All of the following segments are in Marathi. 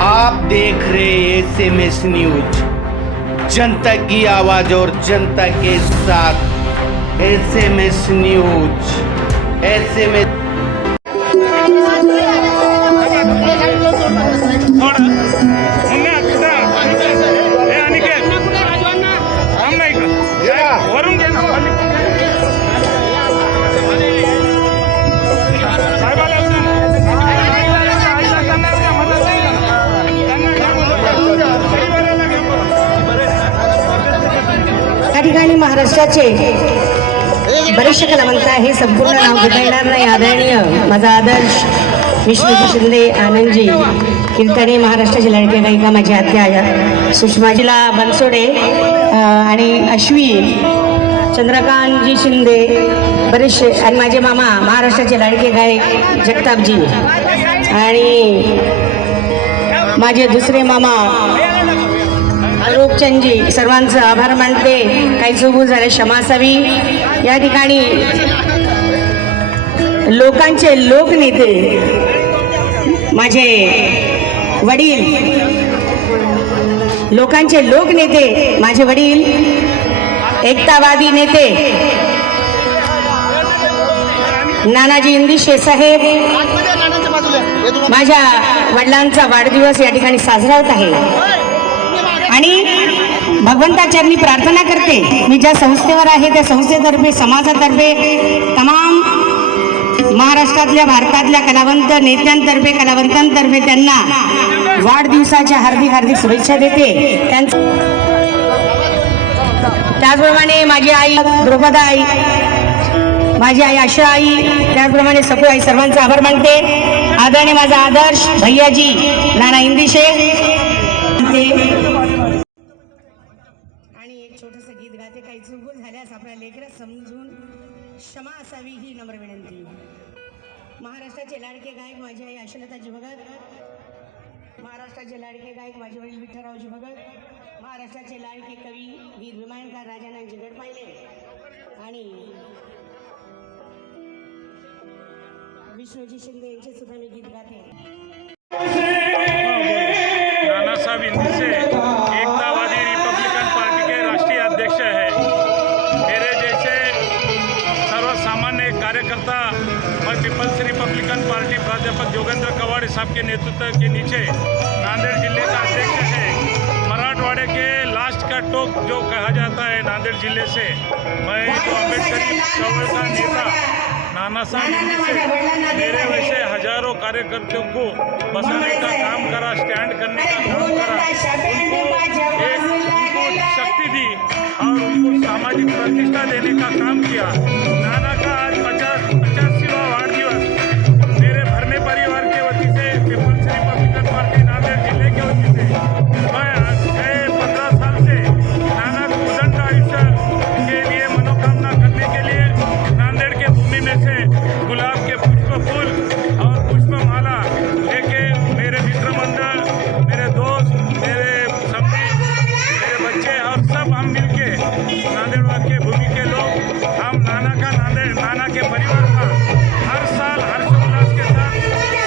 आप देख रहे एसएमएस न्यूज, जनता की आवाज और जनता के साथ एसएमएस न्यूज। एसएमएस या ठिकाणी महाराष्ट्राचे बरेचसे कलावंत आहे, संपूर्ण नाव घेता येणार नाही। आदरणीय माझा आदर्श विष्णूजी शिंदे आनंदजी कीर्तने, महाराष्ट्राची लाडकी गायिका माझी आत्या सुषमाजीला बनसोडे आणि अश्वी चंद्रकांतजी शिंदे बरेचसे, आणि माझे मामा महाराष्ट्राचे लाडके गायक जगतापजी, आणि माझे दुसरे मामा रूपचंदजी, सर्वांचं आभार मानते। काही चूक झाले क्षमा असावी। या ठिकाणी लोकांचे लोकनेते माझे वडील, लोकांचे लोकनेते माझे वडील, एकतावादी नेते नानाजी इंदिशे साहेब, माझ्या वडिलांचा वाढदिवस या ठिकाणी साजरा होत आहे आणि भगवंताचरणी प्रार्थना करते, मी ज्या संस्थेवर आहे त्या संस्थेतर्फे, समाजातर्फे, तमाम महाराष्ट्रातल्या भारतातल्या कलावंत नेत्यांतर्फे, कलावंतांतर्फे त्यांना वाढदिवसाच्या हार्दिक हार्दिक शुभेच्छा देते। त्याचप्रमाणे माझी आई द्रौपदा आई, माझी आई आशा आई, त्याचप्रमाणे सखू आई, सर्वांचा आभार मानते। आदरणीय माझा आदर्श भैयाजी नाना इंदिशे, आणि एक छोटंसं गीत गाते। काही चूक झाल्यास आपल्या लेकरं समजून क्षमा असावी ही नम्र विनंती। महाराष्ट्राचे लाडके गायक माझी आई आशलताजी भगत, महाराष्ट्राचे लाडके गायक माझे वडील विठ्ठलरावजी भगत, महाराष्ट्राचे लाडके कवी वीर विमानकार राजानाजी गडपाहिले, आणि विष्णूजी शिंदे यांचे सुद्धा मी गीत गाते। नाना साहब इंदिशे एकतावादी रिपब्लिकन पार्टी के राष्ट्रीय अध्यक्ष है। मेरे जैसे सर्वसामान्य कार्यकर्ता और पीपल्स रिपब्लिकन पार्टी प्राध्यापक जोगेंद्र कवाड़े साहब के नेतृत्व के नीचे नांदेड़ जिले का अध्यक्ष है। मराठवाड़े के लास्ट का टोक जो कहा जाता है नांदेड़ जिले से, मैं तो अम्बेडकरी चळवळ का नेता नाना साहब इंदिशे मेरे वैसे हजारों कार्यकर्ताओं को बसाने का काम करा, स्टैंड करने का काम करा, उनको शक्ति दी और उनको सामाजिक प्रतिष्ठा देने का काम किया। नाना का आज 50वां वाढदिवस मेरे भरने परिवार के वती से, पीपल्स रिपब्लिकन पार्टी नांदेड़ जिले के वती से, मैं गए 15 साल से नाना को उदंड आयुष्य के लिए मनोकामना करने के लिए नांदेड़ के भूमि में से गुलाब के पुष्प फूल और पुष्पमाला लेके मेरे मित्र मंडल, मेरे दोस्त, मेरे सभी, मेरे बच्चे और सब हम मिलके नांदेड़ के भूमि के लोग, हम नाना का, नाना के परिवार का हर साल हर्षोल्लास के साथ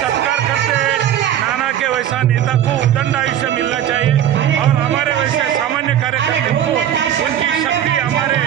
सत्कार करते हैं। नाना के वैसा नेता को उदंड आयुष्य मिलना चाहिए और हमारे वैसे सामान्य कार्यकर्ताओं को उनकी शक्ति हमारे